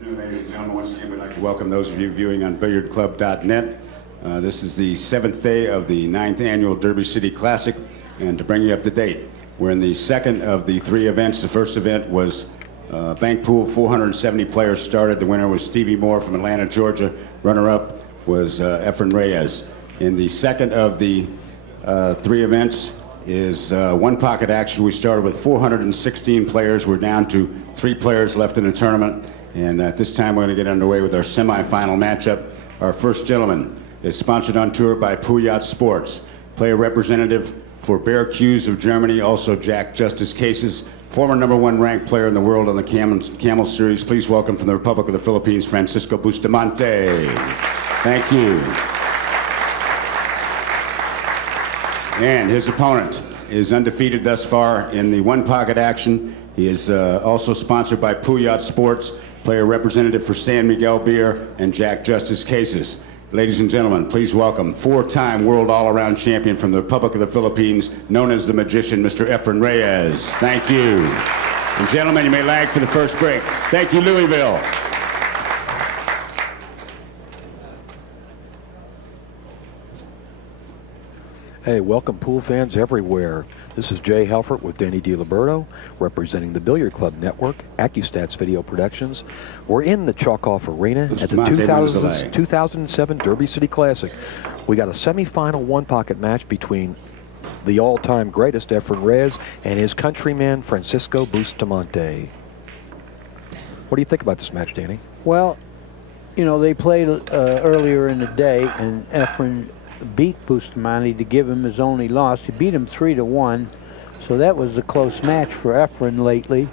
Ladies and gentlemen, once again, we'd like to welcome those of you viewing on billiardclub.net. This is the 7th day of the 9th annual Derby City Classic, and to bring you up to date, we're in the second of the 3 events. The first event was bank pool, 470 players started. The winner was Stevie Moore from Atlanta, Georgia. Runner-up was Efren Reyes. In the second of the 3 events is one pocket action. We started with 416 players. We're down to 3 players left in the tournament. And at this time, we're going to get underway with our semifinal matchup. Our first gentleman is sponsored on tour by Puyat Sports. Player representative for Bear Q's of Germany, also Jack Justice Cases, former #1 ranked player in the world on the Camel Series. Please welcome from the Republic of the Philippines, Francisco Bustamante. Thank you. And his opponent is undefeated thus far in the one pocket action. He is also sponsored by Puyat Sports. Player representative for San Miguel Beer and Jack Justice Cases. Ladies and gentlemen, please welcome 4-time world all-around champion from the Republic of the Philippines, known as the Magician, Mr. Efren Reyes. Thank you. And gentlemen, you may lag for the first break. Thank you, Louisville. Hey, welcome pool fans everywhere. This is Jay Helfert with Danny DiLiberto, representing the Billiard Club Network, Accu-Stats Video Productions. We're in the Chalk-Off Arena at the 2007 Derby City Classic. We got a semifinal one-pocket match between the all-time greatest Efren Reyes and his countryman Francisco Bustamante. What do you think about this match, Danny? Well, you know, they played earlier in the day, and Efren beat Bustamante to give him his only loss. He beat him 3-1, so that was a close match for Efren lately.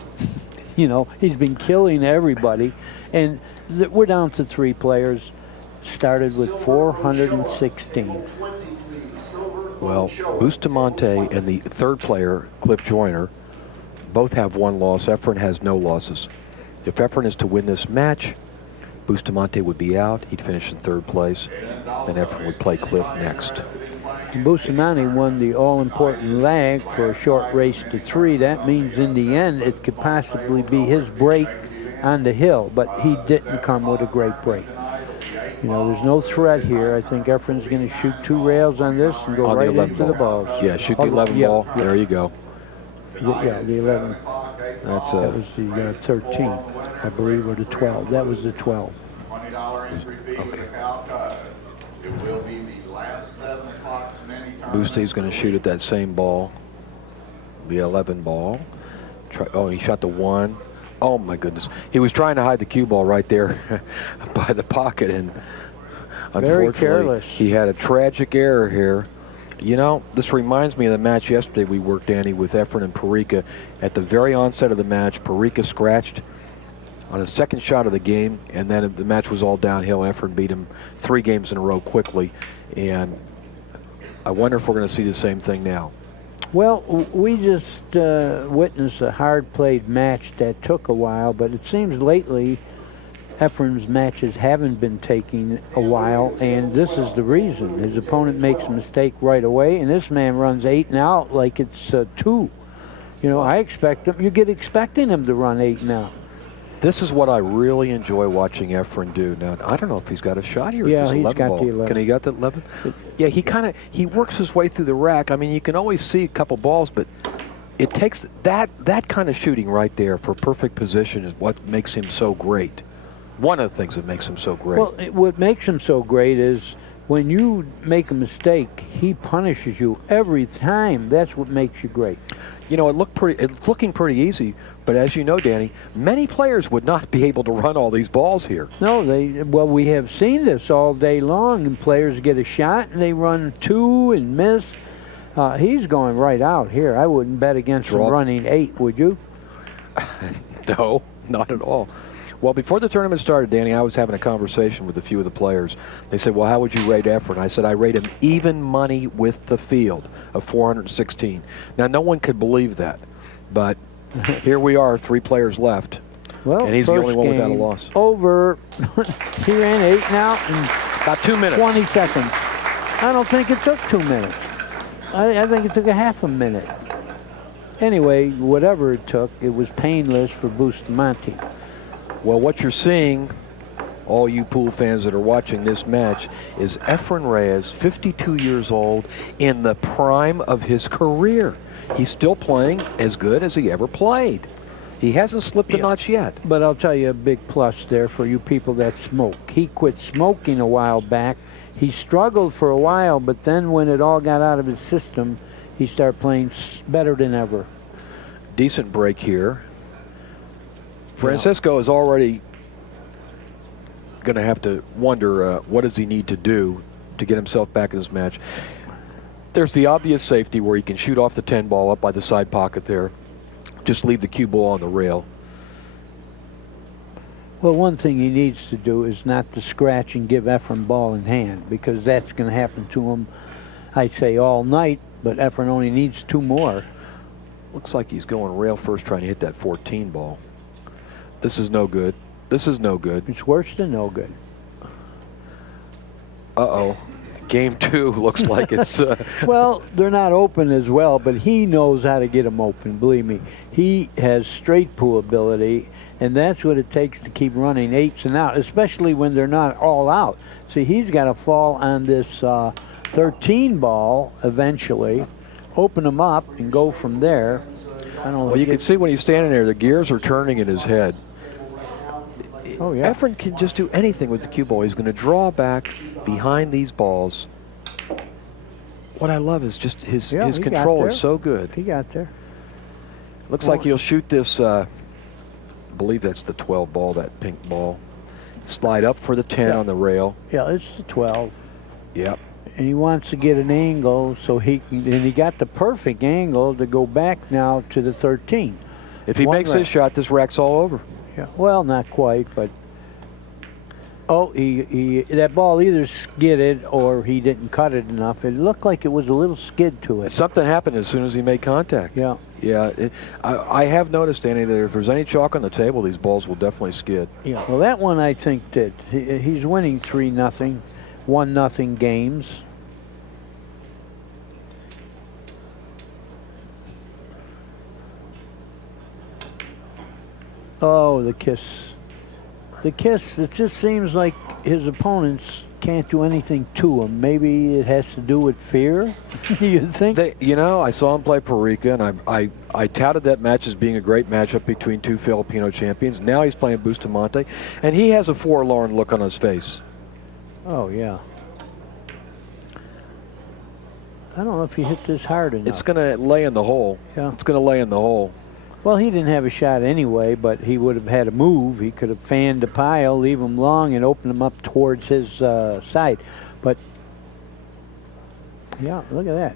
You know, he's been killing everybody, and we're down to 3 players. Started with 416. Well, Bustamante and the third player, Cliff Joyner, both have 1 loss. Efren has no losses. If Efren is to win this match, Bustamante would be out. He'd finish in 3rd place. Then Efren would play Cliff next. Bustamante won the all-important lag for a short race to 3. That means in the end it could possibly be his break on the hill, but he didn't come with a great break. You know, there's no threat here. I think Efren's going to shoot 2 rails on this and go right into the balls. Yeah, shoot the 11 ball. Yeah. There you go. Yeah, the 11. That's that was the 13, I believe, or the 12. That was the 12. Busty's going to shoot at that same ball, the 11 ball. Oh, he shot the 1. Oh my goodness! He was trying to hide the cue ball right there by the pocket, and very unfortunately, careless. He had a tragic error here. You know, this reminds me of the match yesterday we worked, Danny, with Efren and Parika. At the very onset of the match, Parika scratched on his 2nd shot of the game, and then the match was all downhill. Efren beat him 3 games in a row quickly, and I wonder if we're going to see the same thing now. Well, we just witnessed a hard-played match that took a while, but it seems lately Efren's matches haven't been taking a while, and this is the reason. His opponent makes a mistake right away, and this man runs 8 and out like it's 2. You know, I expect him. You get expecting him to run 8 and out. This is what I really enjoy watching Efren do. Now, I don't know if he's got a shot here. Yeah, he's got ball. the 11. Can he got the 11? Yeah, he works his way through the rack. I mean, you can always see a couple balls, but it takes that kind of shooting right there for perfect position is what makes him so great. One of the things that makes him so great. Well, what makes him so great is when you make a mistake, he punishes you every time. That's what makes you great. You know, it's looking pretty easy, but as you know, Danny, many players would not be able to run all these balls here. No, well, we have seen this all day long, and players get a shot and they run 2 and miss. He's going right out here. I wouldn't bet against him running 8, would you? No, not at all. Well, before the tournament started, Danny, I was having a conversation with a few of the players. They said, well, how would you rate Efren? I said, I rate him even money with the field of 416. Now, no one could believe that, but here we are, 3 players left, well, and he's the only one without a loss. Over. He ran 8 now in about 2 minutes. 20 seconds. I don't think it took 2 minutes. I think it took a half a minute. Anyway, whatever it took, it was painless for Bustamante. Well, what you're seeing, all you pool fans that are watching this match, is Efren Reyes, 52 years old, in the prime of his career. He's still playing as good as he ever played. He hasn't slipped a notch yet. But I'll tell you a big plus there for you people that smoke. He quit smoking a while back. He struggled for a while, but then when it all got out of his system, he started playing better than ever. Decent break here. Francisco is already going to have to wonder what does he need to do to get himself back in this match. There's the obvious safety where he can shoot off the 10 ball up by the side pocket there. Just leave the cue ball on the rail. Well, one thing he needs to do is not to scratch and give Efren ball in hand, because that's going to happen to him, I say, all night, but Efren only needs 2 more. Looks like he's going rail first trying to hit that 14 ball. This is no good. This is no good. It's worse than no good. Uh-oh. Game 2 looks like it's... Well, they're not open as well, but he knows how to get them open, believe me. He has straight pool ability, and that's what it takes to keep running 8s and out, especially when they're not all out. See, he's got to fall on this 13 ball eventually, open them up, and go from there. I don't know. Well, you can see when he's standing there, the gears are turning in his head. Oh, yeah. Efren can just do anything with the cue ball. He's going to draw back behind these balls. What I love is just his control is so good. He got there. Looks like he'll shoot this, I believe that's the 12 ball, that pink ball. Slide up for the 10 on the rail. Yeah, it's the 12. Yep. And he wants to get an angle so he can, and he got the perfect angle to go back now to the 13. If he makes his shot, this rack's all over. Yeah, well, not quite, but oh, he that ball either skidded or he didn't cut it enough. It looked like it was a little skid to it. Something happened as soon as he made contact. Yeah. Yeah, I have noticed, Danny, that if there's any chalk on the table, these balls will definitely skid. Yeah. Well, that one I think did. He's winning 3-0, 1-0 games. Oh, the kiss. The kiss, it just seems like his opponents can't do anything to him. Maybe it has to do with fear, you think? You know, I saw him play Perica, and I touted that match as being a great matchup between 2 Filipino champions. Now he's playing Bustamante, and he has a forlorn look on his face. Oh, yeah. I don't know if he hit this hard enough. It's going to lay in the hole. Yeah. It's going to lay in the hole. Well, he didn't have a shot anyway, but he would have had a move. He could have fanned the pile, leave him long, and open him up towards his side. But, yeah, look at that.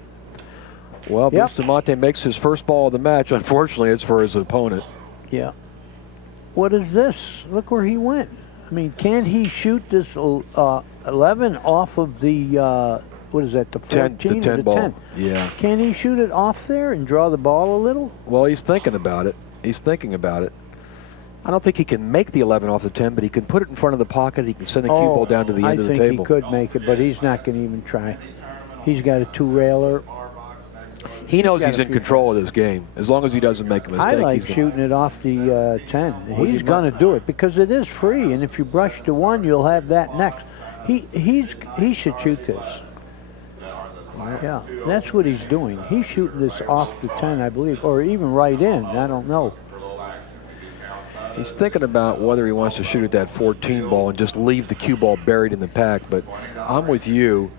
Well, Bustamante makes his first ball of the match. Unfortunately, it's for his opponent. Yeah. What is this? Look where he went. I mean, can't he shoot this 11 off of the, what is that, the 14 the 10 or the ball. 10? Yeah. Can he shoot it off there and draw the ball a little? Well, he's thinking about it. He's thinking about it. I don't think he can make the 11 off the 10, but he can put it in front of the pocket. He can send the cue ball down to the end of the table. I think he could make it, but he's not going to even try. He's got a 2-railer. He knows he's in control of this game, as long as he doesn't make a mistake. I like shooting it off the 10. He's going to do it because it is free, and if you brush to 1, you'll have that next. He should shoot this. Yeah, that's what he's doing. He's shooting this off the 10, I believe, or even right in. I don't know. He's thinking about whether he wants to shoot at that 14 ball and just leave the cue ball buried in the pack, but I'm with you.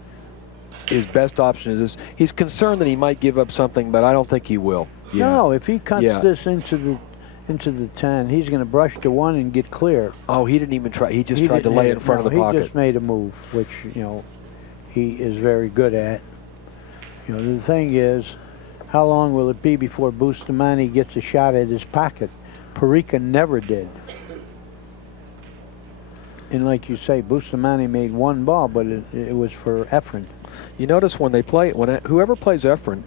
His best option is this. He's concerned that he might give up something, but I don't think he will. Yeah. No, if he cuts this into the 10, he's going to brush to 1 and get clear. Oh, he didn't even try. He just tried to lay it in front of the pocket. He just made a move, which, you know, he is very good at. You know, the thing is, how long will it be before Bustamante gets a shot at his pocket? Perica never did. And like you say, Bustamante made 1 ball, but it was for Efren. You notice when they play, whoever plays Efren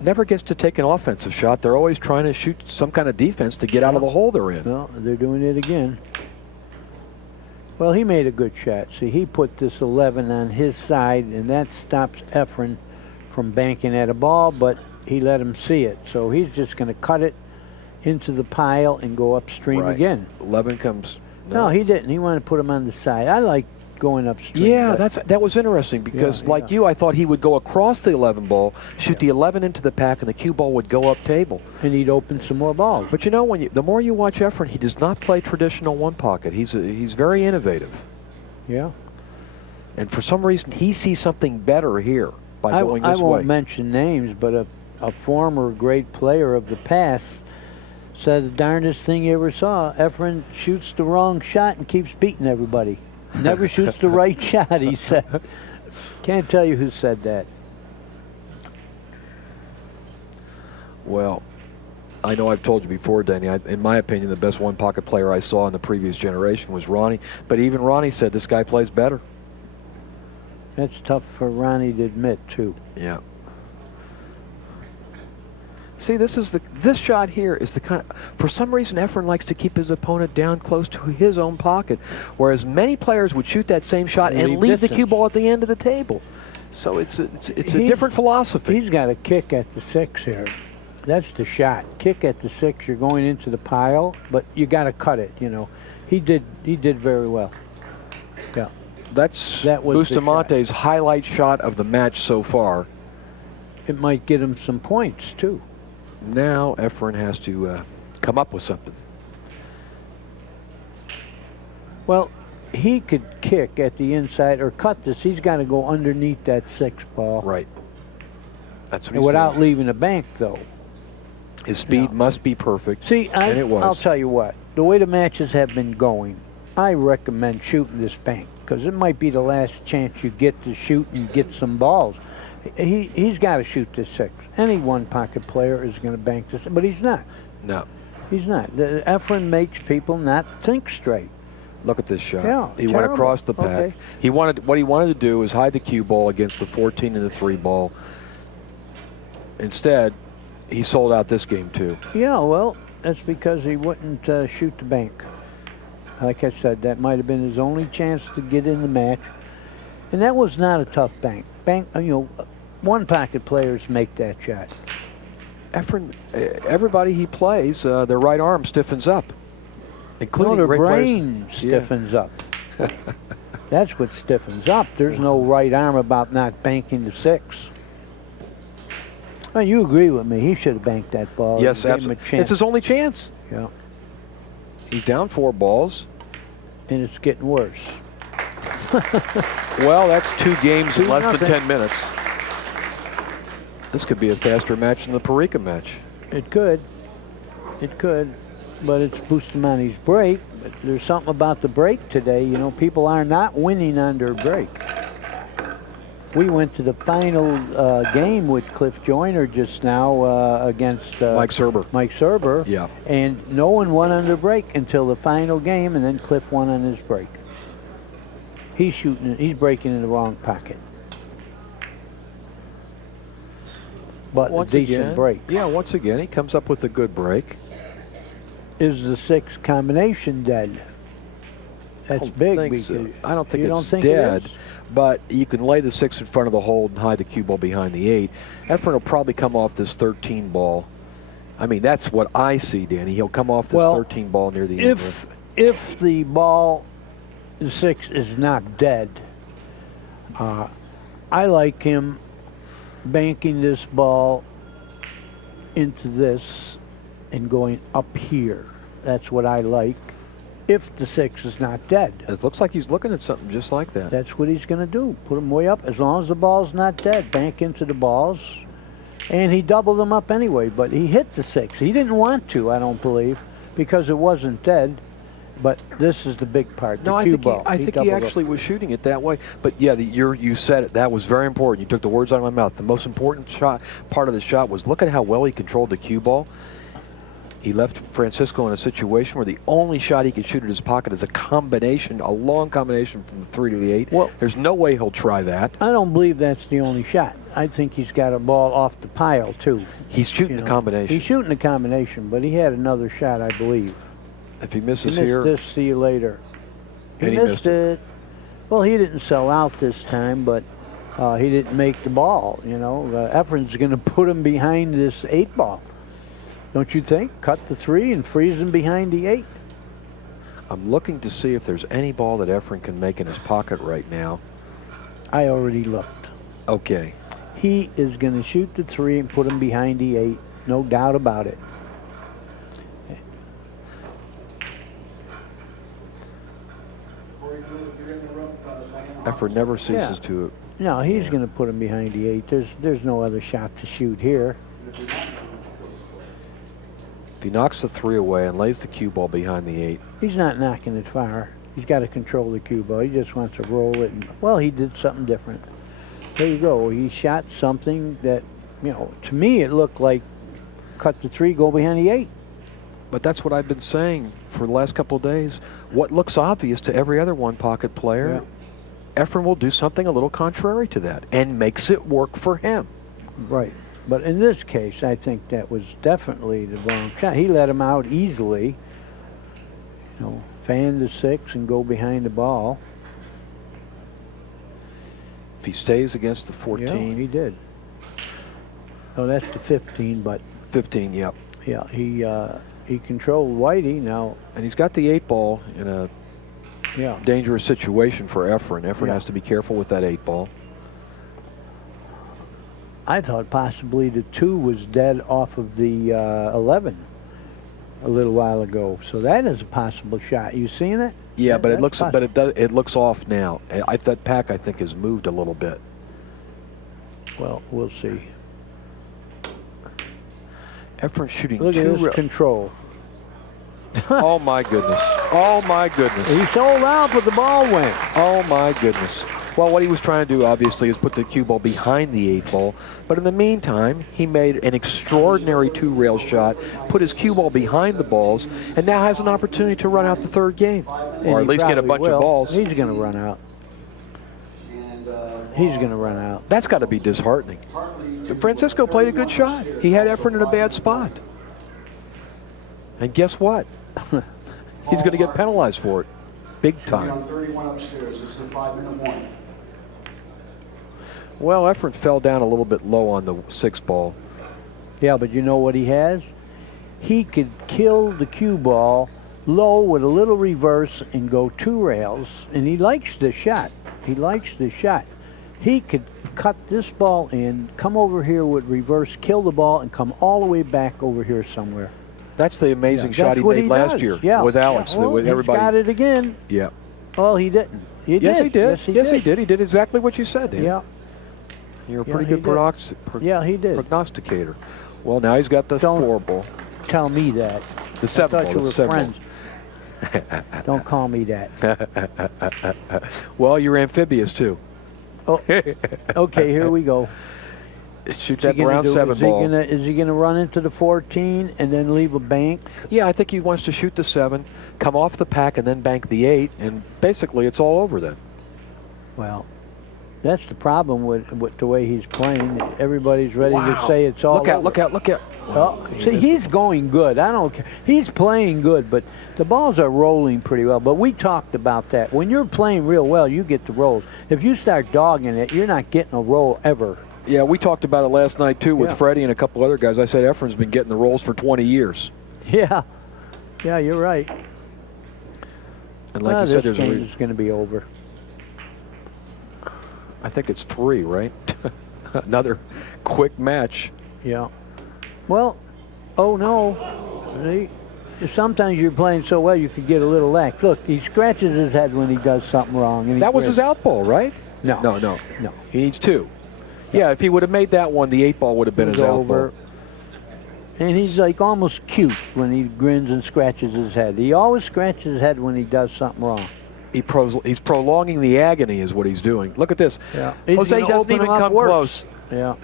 never gets to take an offensive shot. They're always trying to shoot some kind of defense to get out of the hole they're in. Well, they're doing it again. Well, he made a good shot. See, he put this 11 on his side, and that stops Efren from banking at a ball, but he let him see it. So he's just going to cut it into the pile and go upstream again. 11 comes. No, he didn't. He wanted to put him on the side. I like going upstream. Yeah, that was interesting because, like you, I thought he would go across the 11 ball, shoot the 11 into the pack, and the cue ball would go up table. And he'd open some more balls. But you know, the more you watch Efren, he does not play traditional one pocket. He's very innovative. Yeah. And for some reason, he sees something better here by going this way. I won't mention names, but a former great player of the past said the darndest thing you ever saw. Efren shoots the wrong shot and keeps beating everybody. Never shoots the right shot, he said. Can't tell you who said that. Well, I know I've told you before, Danny, in my opinion, the best one-pocket player I saw in the previous generation was Ronnie. But even Ronnie said this guy plays better. That's tough for Ronnie to admit, too. Yeah. See, this shot here is the kind of, for some reason, Efren likes to keep his opponent down close to his own pocket, whereas many players would shoot that same shot and leave the cue ball at the end of the table. So it's a different philosophy. He's got a kick at the 6 here. That's the shot. Kick at the 6. You're going into the pile, but you got to cut it. You know, he did very well. Yeah. That was Bustamante's highlight shot of the match so far. It might get him some points too. Now Efren has to come up with something. Well, he could kick at the inside or cut this. He's got to go underneath that 6 ball. Right. That's what he's without doing. leaving a bank, though. His speed must be perfect. See, and it was. I'll tell you what. The way the matches have been going, I recommend shooting this bank because it might be the last chance you get to shoot and get some balls. He's got to shoot this 6. Any one-pocket player is going to bank this, but he's not. No. He's not. Efren makes people not think straight. Look at this shot. Yeah, he went across the pack. Okay. What he wanted to do is hide the cue ball against the 14 and the 3 ball. Instead, he sold out this game too. Yeah, well, that's because he wouldn't shoot the bank. Like I said, that might have been his only chance to get in the match. And that was not a tough bank. One-pocket players make that shot. Efren, everybody he plays, their right arm stiffens up, including their great brain players. stiffens up. That's what stiffens up. There's no right arm about not banking the 6. Well, you agree with me. He should have banked that ball. Yes, absolutely. It's his only chance. Yeah. He's down 4 balls. And it's getting worse. Well, that's 2 games in less 2-0. than 10 minutes. This could be a faster match than the Parika match. It could. It could. But it's Bustamante's break. But there's something about the break today. You know, people are not winning on their break. We went to the final game with Cliff Joyner just now against Mike Serber. Mike Serber. Yeah. And no one won on their break until the final game, and then Cliff won on his break. He's shooting. He's breaking in the wrong pocket. But once a decent again, break. Yeah, once again, he comes up with a good break. Is the 6 combination dead? That's big. I don't think it's think dead, it is? but you can lay the 6 in front of the hole and hide the cue ball behind the 8. Efren will probably come off this 13 ball. I mean, that's what I see, Danny. He'll come off this 13 ball near the end. If the ball, the 6, is not dead, I like him banking this ball into this and going up here. That's what I like. If the 6 is not dead. It looks like he's looking at something just like that. That's what he's going to do. Put him way up. As long as the ball's not dead, bank into the balls. And he doubled them up anyway, but he hit the 6. He didn't want to, I don't believe, because it wasn't dead. But this is the big part, no, the cue ball. I think he actually was shooting it that way. But yeah, you said it. That was very important. You took the words out of my mouth. The most important part of the shot was look at how well he controlled the cue ball. He left Francisco in a situation where the only shot he could shoot at his pocket is a combination, a long combination from the 3 to the 8. Well, there's no way he'll try that. I don't believe that's the only shot. I think he's got a ball off the pile, too. He's shooting the combination. He's shooting the combination, but he had another shot, I believe. If he misses he here. missed this, see you later. He missed it. Well, he didn't sell out this time, but he didn't make the ball. You know, Efren's going to put him behind this 8 ball. Don't you think? Cut the 3 and freeze him behind the 8. I'm looking to see if there's any ball that Efren can make in his pocket right now. I already looked. Okay. He is going to shoot the 3 and put him behind the 8. No doubt about it. Efren never ceases to. No, he's going to put him behind the 8. There's no other shot to shoot here. If he knocks the 3 away and lays the cue ball behind the 8. He's not knocking it far. He's got to control the cue ball. He just wants to roll it. And, well, he did something different. There you go. He shot something that, you know, to me it looked like cut the 3, go behind the 8. But that's what I've been saying for the last couple of days. What looks obvious to every other one-pocket player, Efren will do something a little contrary to that and makes it work for him. Right. But in this case, I think that was definitely the wrong shot. He let him out easily. You know, fan the 6 and go behind the ball. If he stays against the 14. Yeah, he did. Oh, that's the 15, but 15, yep. yeah, he controlled Whitey now. And he's got the 8 ball in a dangerous situation for Efren. Efren has to be careful with that 8 ball. I thought possibly the 2 was dead off of the 11 a little while ago. So that is a possible shot. You seen it? Yeah, but it looks off now. That pack I think has moved a little bit. Well, we'll see. Efren shooting Look 2 at this control. Oh my goodness. Oh my goodness. He sold out, but the ball went. Oh my goodness. Well, what he was trying to do, obviously, is put the cue ball behind the 8 ball. But in the meantime, he made an extraordinary 2-rail shot, put his cue ball behind the balls, and now has an opportunity to run out the 3rd game. Or at least get a bunch of balls. He's going to run out. He's going to run out. That's got to be disheartening. Francisco played a good shot. He had Efren in a bad spot. And guess what? He's going to get penalized for it. Big time. 31 upstairs. This is a 5-minute warning. Well, Efren fell down a little bit low on the 6 ball. Yeah, but you know what he has? He could kill the cue ball low with a little reverse and go 2 rails, and he likes the shot. He likes the shot. He could cut this ball in, come over here with reverse, kill the ball, and come all the way back over here somewhere. That's the amazing shot he made last year with Alex. Well, with everybody. He's got it again. Yeah. Well, he didn't. Yes, he did. Yes, he did. He did exactly what you said, Dan. Yeah. You're a pretty good prognosticator. Well, now he's got the 4 ball. Tell me that. The 7 I thought ball. you The were 7 friends. Don't call me that. Well, you're amphibious too. Oh, okay, here we go. Shoot that round 7 ball. Is he gonna run into the 14 and then leave a bank? Yeah, I think he wants to shoot the 7, come off the pack, and then bank the 8, and basically it's all over then. Well, that's the problem with the way he's playing. Everybody's ready to say it's all over. Look out. Well, see, he's going good. I don't care. He's playing good, but the balls are rolling pretty well. But we talked about that. When you're playing real well, you get the rolls. If you start dogging it, you're not getting a roll ever. Yeah, we talked about it last night, too, with Freddie and a couple other guys. I said Efren's been getting the rolls for 20 years. Yeah. Yeah, you're right. And like you said, this game is going to be over. I think it's 3, right? Another quick match. Yeah. Well, oh, no. Sometimes you're playing so well you could get a little lax. Look, he scratches his head when he does something wrong. And that was his out ball, right? No. He needs 2. Yeah, if he would have made that one, the 8 ball would have been his out ball. And he's like almost cute when he grins and scratches his head. He always scratches his head when he does something wrong. He's prolonging the agony is what he's doing. Look at this. Yeah. Jose doesn't even come close. Yeah.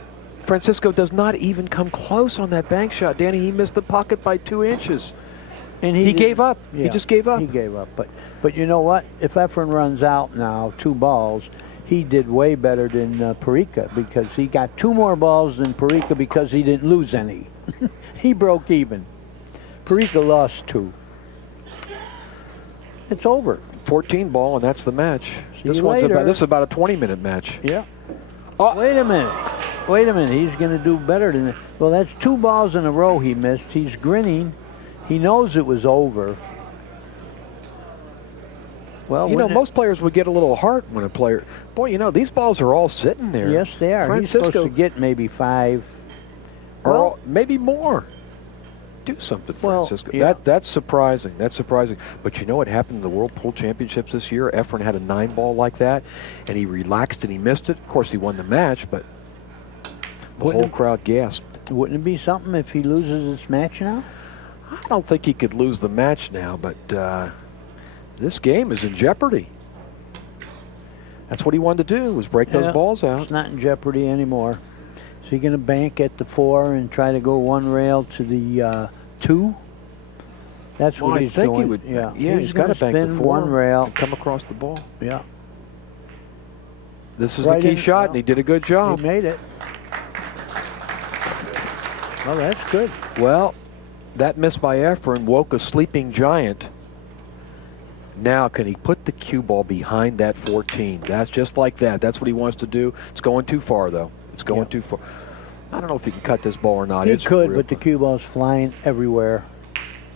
Francisco does not even come close on that bank shot. Danny, he missed the pocket by 2 inches. And he gave up. Yeah, he just gave up. He gave up. But you know what? If Efren runs out now, 2 balls, he did way better than Perica because he got 2 more balls than Perica because he didn't lose any. He broke even. Perica lost 2. It's over. 14 ball, and that's the match. This is about a 20-minute match. Yeah. Oh. Wait a minute. Wait a minute. He's going to do better than that. Well, that's 2 balls in a row he missed. He's grinning. He knows it was over. Well, You know, most players would get a little heart when a player. Boy, you know, these balls are all sitting there. Yes, they are. He's supposed to get maybe 5. Or maybe more. Do something, Well, Francisco. yeah. That's surprising. That's surprising. But you know what happened in the World Pool Championships this year? Efren had a 9-ball like that, and he relaxed and he missed it. Of course, he won the match, but the whole crowd gasped. Wouldn't it be something if he loses this match now? I don't think he could lose the match now, but this game is in jeopardy. That's what he wanted to do, was break those balls out. It's not in jeopardy anymore. Is he going to bank at the 4 and try to go 1 rail to the 2? That's what he's doing. He would. Yeah, He's got to bank the 4 1 rail and come across the ball. Yeah, This is Right the key in- shot, well, and he did a good job. he made it. Well, that's good. Well, that miss by Efren woke a sleeping giant. Now, can he put the cue ball behind that 14? That's just like that. That's what he wants to do. It's going too far, though. It's going too far. I don't know if he can cut this ball or not. He It's could, real- but the cue ball's flying everywhere.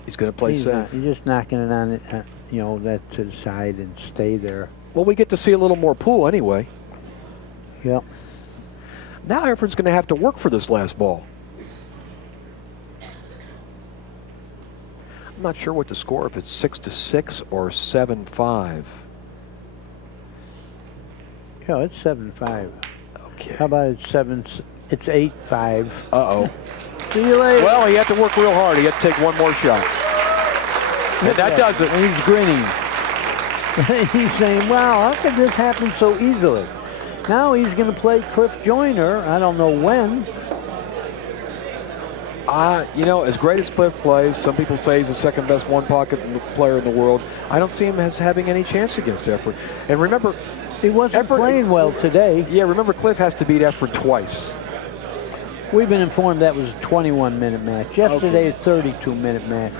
he's going to play He's safe. not. He's just knocking it on it, you know, that to the side and stay there. Well, we get to see a little more pool anyway. Yep. Now Efren's going to have to work for this last ball. I'm not sure what to score, if it's 6-6 or 7-5. Yeah, it's 7-5. Okay. How about it's 7? It's 8-5. Uh-oh. See you later. Well, he had to work real hard. He had to take one more shot. And that does it. And he's grinning. He's saying, wow, how could this happen so easily? Now he's going to play Cliff Joyner. I don't know when. You know, as great as Cliff plays, some people say he's the second best one-pocket player in the world. I don't see him as having any chance against Efren. And remember, He wasn't Efren- playing well today. yeah, remember Cliff has to beat Efren twice. We've been informed that was a 21-minute match. Yesterday, a 32-minute match.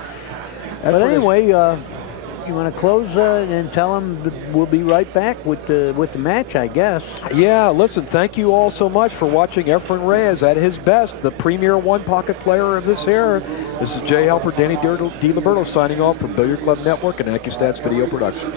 But Efren is- anyway, you want to close and tell them that we'll be right back with the match, I guess. Yeah, listen, thank you all so much for watching Efren Reyes at his best, the premier one-pocket player of this era. This is Jay Helfert, Danny DiLiberto signing off from Billiard Club Network and AccuStats Video Productions.